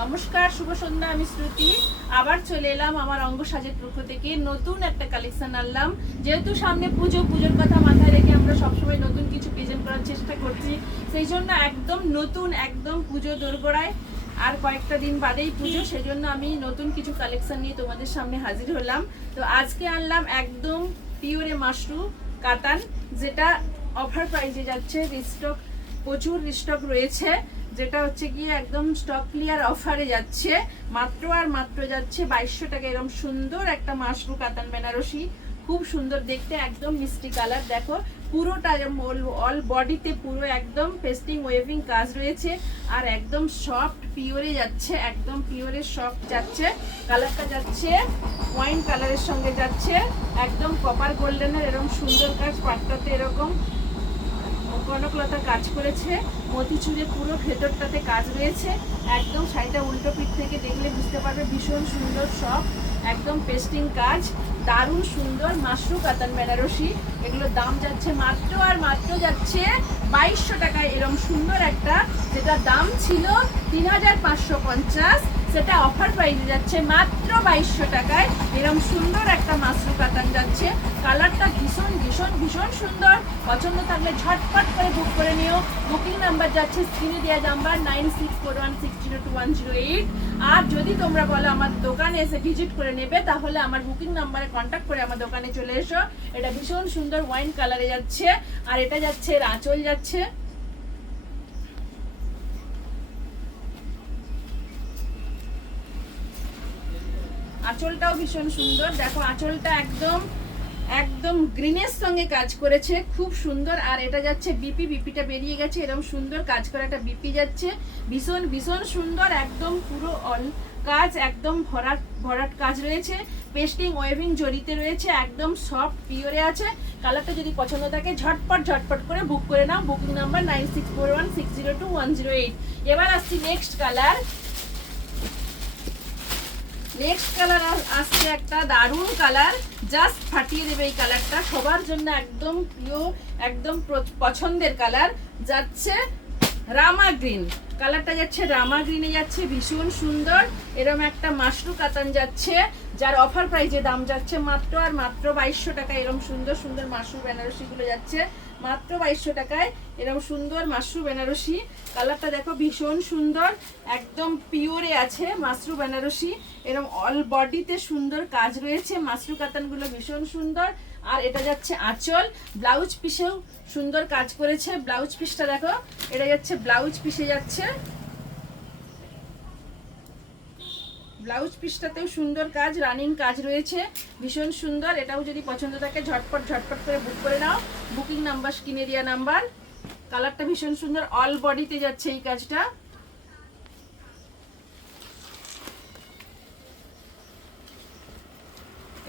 নমস্কার, শুভ সন্ধ্যা। আমি শ্রুতি আবার চলে এলাম আমার অঙ্গ সাজের পক্ষ থেকে নতুন একটা কালেকশন আনলাম। যেহেতু সামনে পুজোর কথা মাথায় রেখে আমরা সবসময় নতুন কিছু প্রেজেন্ট করার চেষ্টা করছি, সেই জন্য একদম নতুন, একদম পুজো দোরগোড়ায় আর কয়েকটা দিন বাদেই পুজো, সেই জন্য আমি নতুন কিছু কালেকশন নিয়ে তোমাদের সামনে হাজির হলাম। তো আজকে আনলাম একদম পিওরে মাশরুম কাতান, যেটা অফার প্রাইসে যাচ্ছে। রিস্টক, প্রচুর রিস্টক রয়েছে, যেটা হচ্ছে গিয়ে একদম স্টক ক্লিয়ার অফারে যাচ্ছে। মাত্র আর মাত্র যাচ্ছে 2200 টাকা। এরকম সুন্দর একটা মাশরুম কাতান বেনারসি, খুব সুন্দর দেখতে, একদম মিষ্টি কালার। দেখো পুরোটা অল বডিতে পুরো একদম পেস্টিং ওয়েভিং কাজ রয়েছে, আর একদম সফট পিওরে যাচ্ছে, একদম পিওরে সফট যাচ্ছে। কালারটা যাচ্ছে ওয়াইন কালারের সঙ্গে যাচ্ছে, একদম কপার গোল্ডেনের এরকম সুন্দর কাজ। পাটটাতে এরকম কনকলতা কাজ করেছে, মতিচুরে পুরো ভেতরটাতে কাজ রয়েছে। একদম শাড়িটা উল্টো পিঠ থেকে দেখলে বুঝতে পারবে, ভীষণ সুন্দর সব একদম পেস্টিং কাজ, দারুণ সুন্দর মাশরুম কাতান বেনারসি। এগুলোর দাম যাচ্ছে মাত্র আর মাত্র যাচ্ছে 2200 টাকায়। এরকম সুন্দর একটা, যেটা দাম ছিল 3550, সেটা অফার প্রাইসে যাচ্ছে মাত্র 2200 টাকায়। এরকম সুন্দর একটা মাশরুম কাতান যাচ্ছে। কালারটা ভীষণ ভীষণ ভীষণ সুন্দর। পছন্দ থাকলে ঝটপট করে বুক করে নিও। বুকিং নাম্বার যাচ্ছে স্ক্রিনে দেওয়া নাম্বার 9641602108। আর যদি তোমরা বলো আমার দোকানে এসে ভিজিট করে নেবে, তাহলে আমার বুকিং নাম্বারে কন্ট্যাক্ট করে আমার দোকানে চলে এসো। এটা ভীষণ সুন্দর ওয়াইন কালারে যাচ্ছে, আর এটা যাচ্ছে আঁচল যাচ্ছে। আঁচলটাও ভীষণ সুন্দর, দেখো আঁচলটা একদম একদম গ্রিনের সঙ্গে কাজ করেছে, খুব সুন্দর। আর এটা যাচ্ছে বিপিটা বেরিয়ে গেছে, এরকম সুন্দর কাজ করে একটা বিপি যাচ্ছে, ভীষণ ভীষণ সুন্দর। একদম পুরো অল কাজ, একদম ভরাট কাজ রয়েছে, পেস্টিং ওয়েভিং জড়িতে রয়েছে, একদম সফট পিওরে আছে। কালারটা যদি পছন্দ থাকে ঝটপট করে বুক করে নাও। Booking number 9641602108। এবার আসছি নেক্সট কালার। নেক্সট কালার আসছে একটা দারুণ কালার, জাস্ট ফাটিয়ে দেবে এই কালারটা, সবার জন্য একদম প্রিয়, একদম পছন্দের কালার যাচ্ছে রামা গ্রিন। কালারটা যাচ্ছে রামা গ্রিনে যাচ্ছে, ভীষণ সুন্দর। এরকম একটা মাশরুম কাতান যাচ্ছে, যার অফার প্রাইজে দাম যাচ্ছে মাত্র আর মাত্র 2200 টাকা। এরকম সুন্দর সুন্দর মাশরুম বেনারসি গুলো যাচ্ছে মাত্র 2200 টাকায়। এরকম সুন্দর মাশরুম বেনারসি, কালারটা দেখো ভীষণ সুন্দর, একদম পিওরে আছে মাশরুম বেনারসি। এরকম অল বডিতে সুন্দর কাজ রয়েছে, মাশরুম কাতানগুলো ভীষণ সুন্দর। আর এটা যাচ্ছে আঁচল, ব্লাউজ পিসেও সুন্দর কাজ করেছে। ব্লাউজ পিসটা দেখো, এটা যাচ্ছে ব্লাউজ পিসে যাচ্ছে, ব্লাউজ পিসটাতেও সুন্দর কাজ, রানিং কাজ রয়েছে, ভীষণ সুন্দর। এটাও যদি পছন্দ থাকে ঝটপট করে বুক করে নাও। বুকিং নাম্বার স্ক্রিনে দেওয়া নাম্বার। কালারটা ভীষণ সুন্দর, অল বডিতে যাচ্ছে এই কাজটা।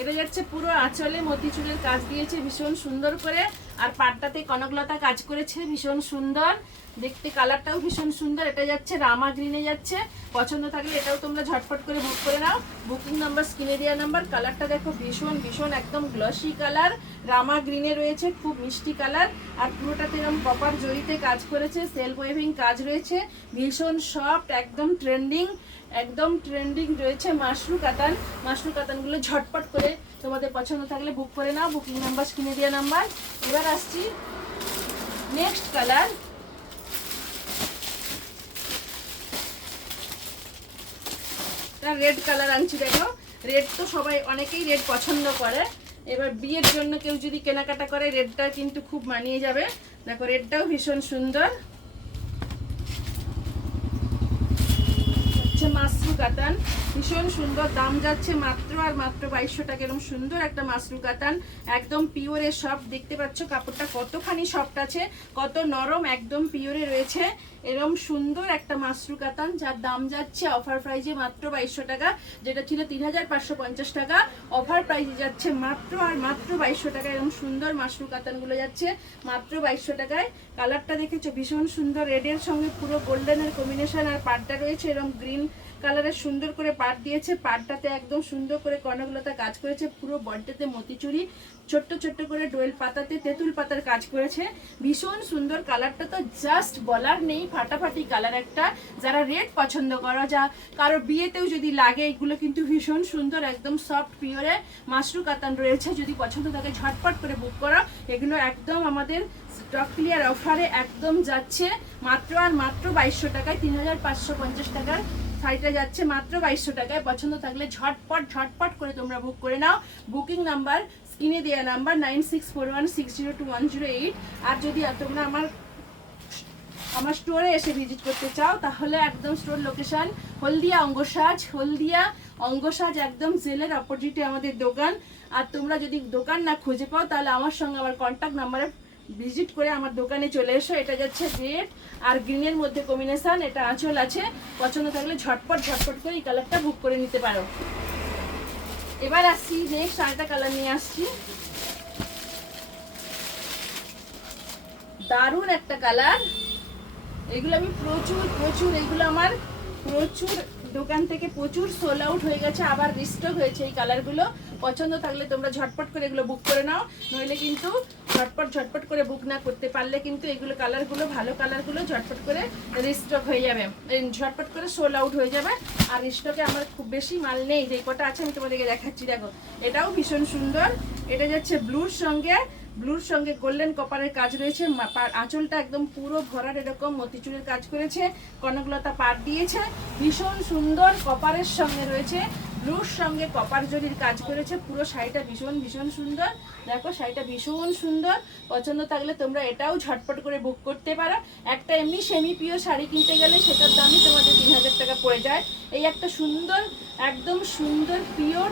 এটা যাচ্ছে পুরো আঁচলে মতিচুরের কাজ দিয়েছে ভীষণ সুন্দর করে, আর পাটটাতে কনকলতা কাজ করেছে, ভীষণ সুন্দর দেখতে। কালারটাও ভীষণ সুন্দর। এটা যাচ্ছে রামা গ্রিনে যাচ্ছে, পছন্দ থাকলে এটাও তোমরা ঝটপট করে বুক করে নাও। বুকিং নাম্বার স্ক্রিনে দেওয়া নাম্বার। কালারটা দেখো ভীষণ ভীষণ একদম গ্লসি কালার, রামা গ্রিনে রয়েছে, খুব মিষ্টি কালার। আর পুরোটাতে এরকম কপার জড়িতে কাজ করেছে, সেলফ ওয়েভিং কাজ রয়েছে, ভীষণ সফট, একদম ট্রেন্ডিং রয়েছে মাশরুম কাতান। মাশরুম কাতানগুলো ঝটপট করে তোমাদের পছন্দ থাকলে বুক করে নাও। বুকিং নাম্বার স্ক্রিনে দেওয়া নাম্বার। এবার আসছি নেক্সট কালার। রেড কালার আনছি, দেখো রেড তো সবাই অনেকেই রেড পছন্দ করে। এবার বিয়ের জন্য কেউ যদি কেনাকাটা করে, রেডটা কিন্তু খুব মানিয়ে যাবে। দেখো রেডটাও ভীষণ সুন্দর, মাশরুম কাতান ভীষণ সুন্দর। দাম যাচ্ছে মাত্র আর মাত্র 2200 টাকা। এরকম সুন্দর একটা মাশরুম কাতান, একদম পিওরে সফট। দেখতে পাচ্ছ কাপড়টা কতখানি সফট আছে, কত নরম, একদম পিওরে রয়েছে। এরকম সুন্দর একটা মাশরুম কাতান, যার দাম যাচ্ছে অফার প্রাইজে মাত্র 2200 টাকা, যেটা ছিল 3550 টাকা। অফার প্রাইজে যাচ্ছে মাত্র আর মাত্র 2200 টাকা। এরকম সুন্দর মাশরুম কাতানগুলো যাচ্ছে মাত্র 2200 টাকায়। কালারটা দেখেছো ভীষণ সুন্দর, রেডের সঙ্গে পুরো গোল্ডেনের কম্বিনেশন। আর পাটটা রয়েছে এরকম গ্রিন কালারের সুন্দর করে পাট দিয়েছে, পাটটাতে একদম সুন্দর করে কনকলতা কাজ করেছে, পুরো বডিতে মতিচুরি ছোট্ট ছোট্ট করে ডোয়েল পাতাতে তেঁতুল পাতার কাজ করেছে, ভীষণ সুন্দর। কালারটা তো জাস্ট বলার নেই, ফাটাফাটি কালার একটা। যারা রেড পছন্দ করো, যা কারো বিয়েতেও যদি লাগে, এগুলো কিন্তু ভীষণ সুন্দর, একদম সফট পিওরে মাশরু কাতান রয়েছে। যদি পছন্দ থাকে ঝটপট করে বুক করো। এগুলো একদম আমাদের স্টক ক্লিয়ার অফারে একদম যাচ্ছে মাত্র আর মাত্র 2200 টাকায়। 3550 টাকার শাড়িটা যাচ্ছে মাত্র 2200 টাকায়। পছন্দ থাকলে ঝটপট ঝটপট করে তোমরা বুক করে নাও। বুকিং নাম্বার স্ক্রিনে দেওয়া নাম্বার 9641602108। আর যদি তোমরা আমার স্টোরে এসে ভিজিট করতে চাও, তাহলে একদম স্টোর লোকেশন হলদিয়া অঙ্গসাজ একদম জেলের অপোজিটে আমাদের দোকান। আর তোমরা যদি দোকান না খুঁজে পাও, তাহলে আমার সঙ্গে আমার কন্ট্যাক্ট নাম্বারে ভিজিট করে আমার দোকানে চলে এসো। এটা যাচ্ছে রেড আর গ্রিনের মধ্যে কম্বিনেশন, এটা আঁচল আছে। পছন্দ থাকলে ঝটপট করে এই কালারটা বুক করে নিতে পারো। এবার আসছি নেক্সট আরেকটা কালার নিয়ে আসছি, দারুণ একটা কালার। এগুলো আমি প্রচুর এগুলো আমার প্রচুর দোকান থেকে প্রচুর সোল আউট হয়ে গেছে, আবার রিস্টক হয়েছে এই কালারগুলো। পছন্দ থাকলে তোমরা ঝটপট করে এগুলো বুক করে নাও, নইলে কিন্তু ঝটপট করে বুক না করতে পারলে কিন্তু এগুলো কালারগুলো, ভালো কালারগুলো ঝটপট করে রিস্টক হয়ে যাবে, ঝটপট করে সোল আউট হয়ে যাবে। আর স্টকে আমার খুব বেশি মাল নেই, যেই কটা আছে আমি তোমাদেরকে দেখাচ্ছি। দেখো এটাও ভীষণ সুন্দর। এটা যাচ্ছে ব্লুর সঙ্গে গোল্ডেন কপারের কাজ রয়েছে। আঁচলটা একদম পুরো ভরার এরকম মতিচুরের কাজ করেছে, কনকলতা পাট দিয়েছে, ভীষণ সুন্দর। কপারের সঙ্গে রয়েছে, ব্লুর সঙ্গে কপার জরির কাজ করেছে। পুরো শাড়িটা ভীষণ সুন্দর। দেখো শাড়িটা ভীষণ সুন্দর। পছন্দ থাকলে তোমরা এটাও ঝটপট করে বুক করতে পারো। একটা এমনি সেমি পিওর শাড়ি কিনতে গেলে সেটার দামই তোমাদের 3000 টাকা পড়ে যায়। এই একটা সুন্দর, একদম সুন্দর পিওর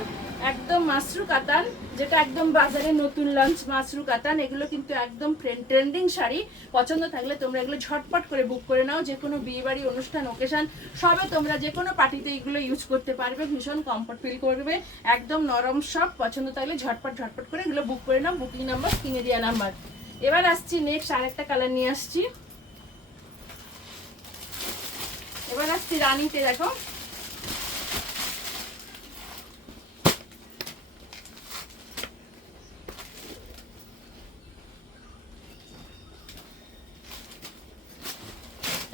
একদম মাশরু কাতান, যেটা একদম বাজারে নতুন লঞ্চ মাশরু কাতান। এগুলো কিন্তু একদম ট্রেন্ডিং শাড়ি। পছন্দ থাকলে তোমরা এগুলো ঝটপট করে বুক করে নাও। যে কোনো বিয়েবাড়ি অনুষ্ঠান ওকেশন সবে তোমরা যে কোনো পার্টিতে এগুলো ইউজ করতে পারবে, ভীষণ কমফর্ট ফিল করবে, একদম নরম সব। পছন্দ থাকলে ঝটপট করে এগুলো বুক করে নাও। বুকিং নাম্বার কিনে দেওয়া নাম্বার। এবার আসছি নেক্সট আরেকটা কালার নিয়ে আসছি। এবার আসছি রানীতে। দেখো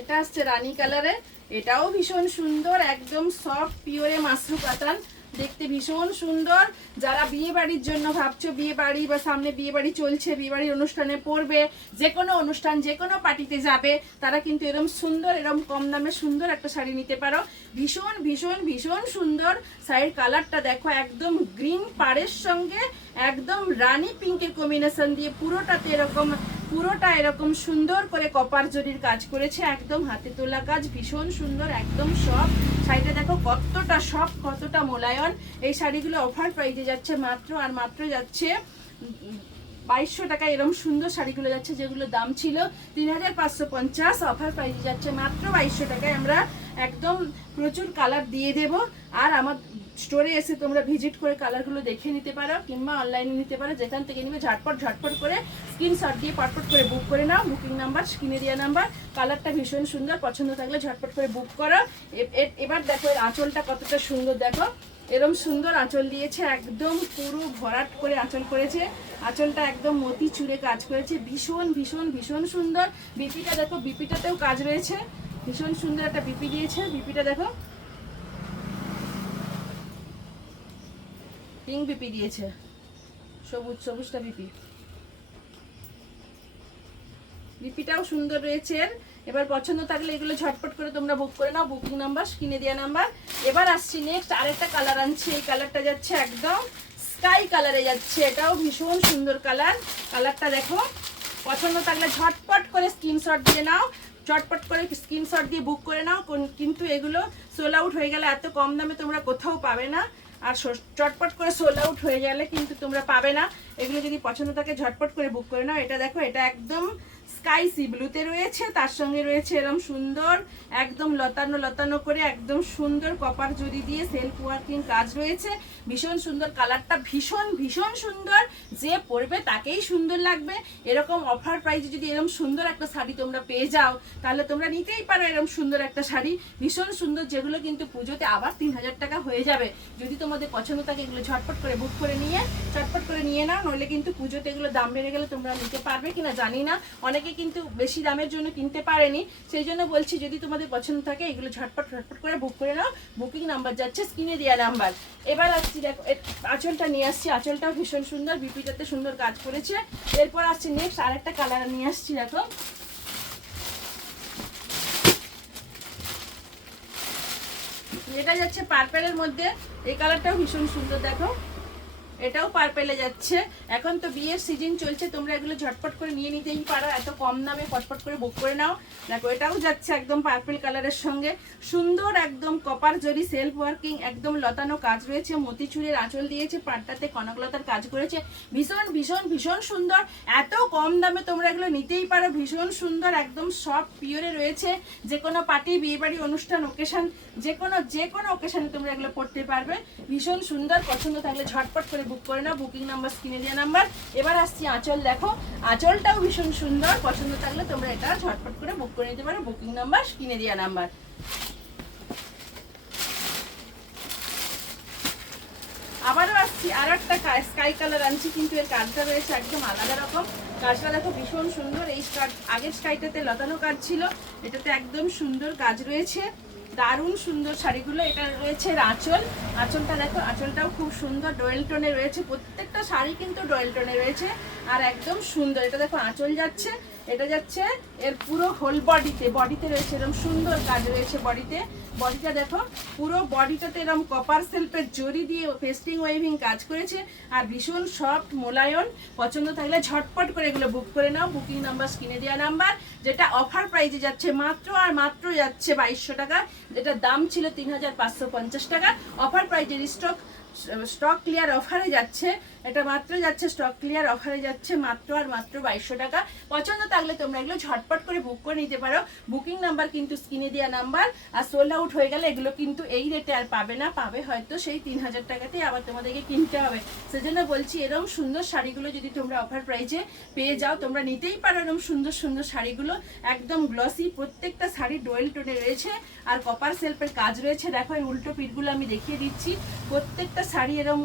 এটা আসছে রানী কালারে, এটাও ভীষণ সুন্দর, একদম সফট পিওরে মাশরু কাতান, দেখতে ভীষণ সুন্দর। যারা বিয়ে বাড়ির জন্য ভাবছো, বিয়ে বাড়ি বা সামনে বিয়ে বাড়ি চলছে, বিয়ে বাড়ির অনুষ্ঠানে পরবে, যে কোনো অনুষ্ঠান যে কোনো পার্টিতে যাবে, তারা কিন্তু এরকম সুন্দর, এরকম কম দামে সুন্দর একটা শাড়ি নিতে পারো। ভীষণ সুন্দর শাড়ির কালারটা দেখো, একদম গ্রিন পাড়ের সঙ্গে একদম রানী পিঙ্কের কম্বিনেশন দিয়ে পুরোটা এরকম সুন্দর করে কপার জরির কাজ করেছে, একদম হাতে তোলা কাজ, ভীষণ সুন্দর, একদম সব। শাড়িটা দেখো কতটা সফট, কতটা মোলায়ন। এই শাড়িগুলো অফার প্রাইসে যাচ্ছে মাত্র আর মাত্র যাচ্ছে 2200 টাকা। এরকম সুন্দর শাড়িগুলো যাচ্ছে, যেগুলো দাম ছিল 3550, অফার প্রাইসে যাচ্ছে মাত্র 2200 টাকায়। আমরা একদম প্রচুর কালার দিয়ে দেব। আর আমার স্টোরে এসে তোমরা ভিজিট করে কালারগুলো দেখে নিতে পারো, কিংবা অনলাইনে নিতে পারো, যেখান থেকে নিবে ঝটপট করে স্ক্রিনশট দিয়ে পটপট করে বুক করে নাও। বুকিং নাম্বার স্ক্রিনে দেওয়া নাম্বার। কালারটা ভীষণ সুন্দর, পছন্দ থাকলে ঝটপট করে বুক করো। এবার দেখো এর আঁচলটা কতটা সুন্দর, দেখো এরকম সুন্দর আঁচল দিয়েছে, একদম পুরো ভরাট করে আঁচল করেছে। আঁচলটা একদম মতি চুরে কাজ করেছে, ভীষণ সুন্দর। বিপিটা দেখো, বিপিটাতেও কাজ রয়েছে, ভীষণ সুন্দর একটা বিপি দিয়েছে। বিপিটা দেখো পিঙ্ক বিপি দিয়েছে, সবুজটা বিপিটাও সুন্দর রয়েছে। এবার পছন্দ থাকলে এগুলো ঝটপট করে তোমরা বুক করে নাও। বুকিং নাম্বার স্ক্রিনে দেওয়া নাম্বার। এবার আসছি নেক্সট আরেকটা কালার আনছি। এই কালারটা যাচ্ছে একদম স্কাই কালারে যাচ্ছে, এটাও ভীষণ সুন্দর কালার। কালারটা দেখো, পছন্দ থাকলে ঝটপট করে স্ক্রিনশট দিয়ে নাও, চটপট করে স্ক্রিনশট দিয়ে বুক করে নাও। কিন্তু এগুলো সোল আউট হয়ে গেলে এত কম দামে তোমরা কোথাও পাবে না, আর চটপট করে সোল আউট হয়ে গেলে কিন্তু তোমরা পাবে না। এগুলো যদি পছন্দ থাকে ঝটপট করে বুক করে নাও। এটা দেখো, এটা একদম স্কাই সি ব্লুতে রয়েছে, তার সঙ্গে রয়েছে এরকম সুন্দর একদম লতানো লতানো করে একদম সুন্দর কপার জরি দিয়ে সেলফ ওয়ার্কিং কাজ রয়েছে। ভীষণ সুন্দর, কালারটা ভীষণ ভীষণ সুন্দর, যে পরবে তাকেই সুন্দর লাগবে। এরকম অফার প্রাইসে যদি এরকম সুন্দর একটা শাড়ি তোমরা পেয়ে যাও তাহলে তোমরা নিতেই পারো এরকম সুন্দর একটা শাড়ি, ভীষণ সুন্দর, যেগুলো কিন্তু পুজোতে আবার 3000 টাকা হয়ে যাবে। যদি তোমাদের পছন্দ থাকে এগুলো ঝটপট করে বুক করে নিয়ে চটপট করে নিয়ে নাও, নইলে কিন্তু পুজোতে এগুলো দাম বেড়ে গেলে তোমরা নিতে পারবে কিনা জানি না, অনেকে কিন্তু বেশি দামের জন্য কিনতে পারেনি। সেই জন্য বলছি যদি তোমাদের পছন্দ থাকে এগুলো ঝটপট করে বুক করে নাও। বুকিং নাম্বার যাচ্ছে স্ক্রিনে দেওয়া নাম্বার। এবার আসছি দেখো আঁচলটা নিয়ে আসছি, আঁচলটাও ভীষণ সুন্দর, বিপিটাতে সুন্দর কাজ করেছে। এরপর আসছে নেক্সট আরেকটা কালার নিয়ে আসছি, দেখো এটা যাচ্ছে পার্পেলের মধ্যে, এই কালারটাও ভীষণ সুন্দর, দেখো এটাও পার্পেলে যাচ্ছে। এখন তো বিয়ের সিজন চলছে, তোমরা এগুলো ঝটপট করে নিয়ে নিতেই পারো, এত কম দামে ফটফট করে বুক করে নাও। দেখো এটাও যাচ্ছে একদম পার্পেল কালারের সঙ্গে সুন্দর একদম কপার জরি সেলফ ওয়ার্কিং একদম লতানো কাজ রয়েছে, মতিচুরের আঁচল দিয়েছে, পাটটাতে কনকলতার কাজ করেছে, ভীষণ ভীষণ ভীষণ সুন্দর। এত কম দামে তোমরা এগুলো নিতেই পারো, ভীষণ সুন্দর একদম সফট পিওরে রয়েছে। যে কোনো পার্টি, বিয়েবাড়ি, অনুষ্ঠান, ওকেশন, যে কোনো ওকেশনে তোমরা এগুলো পড়তে পারবে, ভীষণ সুন্দর। পছন্দ থাকলে ঝটপট করে বুক করে নাও, বুকিং নাম্বার স্ক্রিনে দেওয়া নাম্বার। এবার আসছি আঁচল, দেখো আঁচলটাও ভীষণ সুন্দর, পছন্দ থাকলে তোমরা এটা ঝটপট করে বুক করে নিতে পারো, বুকিং নাম্বার স্ক্রিনে দেওয়া নাম্বার। আবারও আসছি আর একটা স্কাই কালার আনছি, কিন্তু এর কাজটা রয়েছে একদম আলাদা রকম। কাজটা দেখো ভীষণ সুন্দর, এই আগের স্কাইটাতে লতানো কাজ ছিল, এটাতে একদম সুন্দর কাজ রয়েছে, দারুণ সুন্দর শাড়িগুলো। এটা রয়েছে আঁচল, আঁচলটা দেখো আঁচলটাও খুব সুন্দর ডোয়েল টোনে রয়েছে, প্রত্যেকটা শাড়ি কিন্তু ডোয়েল টোনে রয়েছে আর একদম সুন্দর। এটা দেখো আঁচল যাচ্ছে, এটা যাচ্ছে এর পুরো হোল বডিতে রয়েছে এরকম সুন্দর কাজ রয়েছে বডিতে। বডিটা দেখো পুরো বডিটাতে এরকম কপার সেলফের জরি দিয়ে পেস্টিং ওয়েভিং কাজ করেছে আর ভীষণ সফট মোলায়ন। পছন্দ থাকলে ঝটপট করে এগুলো বুক করে নাও, বুকিং নাম্বার স্ক্রিনে দেওয়া নাম্বার, যেটা অফার প্রাইসে যাচ্ছে মাত্র আর মাত্র যাচ্ছে 2200 টাকা, যেটা দাম ছিল 3550 টাকা। অফার প্রাইজের স্টক ক্লিয়ার অফারে যাচ্ছে, এটা মাত্র যাচ্ছে স্টক ক্লিয়ার অফারে যাচ্ছে মাত্র আর মাত্র 2200 টাকা। পছন্দ থাকলে তোমরা এগুলো ঝটপট করে বুক করে নিতে পারো, বুকিং নাম্বার কিন্তু স্ক্রিনে দেওয়া নাম্বার। আর সোল্ড আউট হয়ে গেলে এগুলো কিন্তু এই রেটে আর পাবে না, পাবে হয়তো সেই 3000 টাকাতেই আবার তোমাদেরকে কিনতে হবে। সেজন্য বলছি এরকম সুন্দর শাড়িগুলো যদি তোমরা অফার প্রাইজে পেয়ে যাও তোমরা নিতেই পারো। এরকম সুন্দর সুন্দর শাড়িগুলো একদম গ্লসি, প্রত্যেকটা শাড়ি ডোয়েল টোনে রয়েছে আর কপার সেলফের কাজ রয়েছে। দেখো এই উল্টো পিঠগুলো আমি দেখিয়ে দিচ্ছি, প্রত্যেকটা শাড়ি এরকম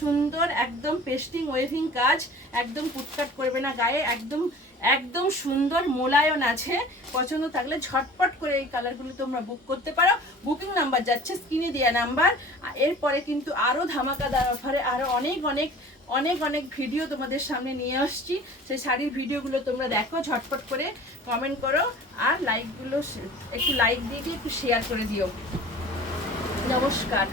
সুন্দর একদম পেস্টিং ওয়েভিং কাজ, একদম কুটকাট করবে না গায়ে, একদম একদম সুন্দর মোলায়ন আছে। পছন্দ থাকলে ঝটপট করে এই কালারগুলো তোমরা বুক করতে পারো, বুকিং নাম্বার যাচ্ছে স্ক্রিনে দেওয়া নাম্বার। এরপরে কিন্তু আরও ধামাকাদার অফারে আরও অনেক অনেক অনেক অনেক ভিডিও তোমাদের সামনে নিয়ে আসছি, সেই শাড়ির ভিডিওগুলো তোমরা দেখো, ঝটপট করে কমেন্ট করো আর লাইকগুলো একটু লাইক দিয়ে একটু শেয়ার করে দিও। নমস্কার।